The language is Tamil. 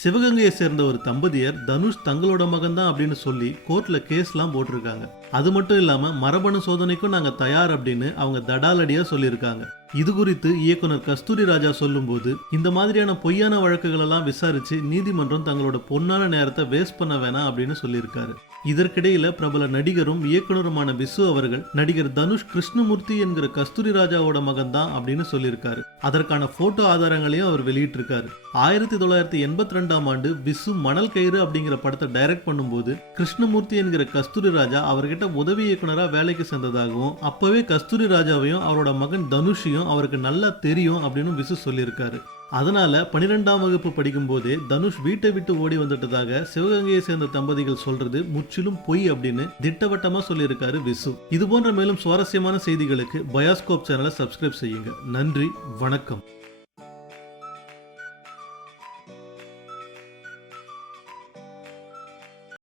சிவகங்கையை சேர்ந்த ஒரு தம்பதியர் தனுஷ் தங்களோட மகன் தான் அப்படின்னு சொல்லி கோர்ட்ல கேஸ்லாம் போட்டிருக்காங்க. அது மட்டும் இல்லாம மரபணு சோதனைக்கும் நாங்க தயார் அப்படின்னு அவங்க தடாலடியா சொல்லியிருக்காங்க. இது குறித்து இயக்குனர் கஸ்தூரி ராஜா சொல்லும்போது இந்த மாதிரியான பொய்யான வழக்குகள் எல்லாம் விசாரிச்சு நீதிமன்றம் தங்களோட பொன்னான நேரத்தை வேஸ்ட் பண்ண வேணாம் அப்படின்னு சொல்லியிருக்காரு. இதற்கிடையில பிரபல நடிகரும் இயக்குனருமான விசு அவர்கள் நடிகர் தனுஷ் கிருஷ்ணமூர்த்தி என்கிற கஸ்தூரி ராஜாவோட மகன் தான் அப்படின்னு சொல்லியிருக்காரு. அதற்கான போட்டோ ஆதாரங்களையும் அவர் வெளியிட்டிருக்காரு. ஆயிரத்தி தொள்ளாயிரத்தி எண்பத்தி ரெண்டாம் ஆண்டு விசு மணல் கயிறு அப்படிங்கிற படத்தை டைரக்ட் பண்ணும்போது கிருஷ்ணமூர்த்தி என்கிற கஸ்தூரி ராஜா அவர்கிட்ட உதவி இயக்குனராக வேலைக்கு சேர்ந்ததாகவும் அப்போவே கஸ்தூரி ராஜாவையும் அவரோட மகன் தனுஷையும் அவருக்கு நல்லா தெரியும் அப்படின்னு விசு சொல்லியிருக்காரு. அதனால பனிரெண்டாம் வகுப்பு படிக்கும் போதே தனுஷ் வீட்டை விட்டு ஓடி வந்துட்டதாக சிவகங்கையை சேர்ந்த தம்பதிகள் சொல்றது முற்றிலும் பொய் அப்படின்னு திட்டவட்டமா சொல்லியிருக்காரு விசு. இது போன்ற மேலும் சுவாரஸ்யமான செய்திகளுக்கு பயாஸ்கோப் சேனலை சப்ஸ்கிரைப் செய்யுங்க. நன்றி வணக்கம்.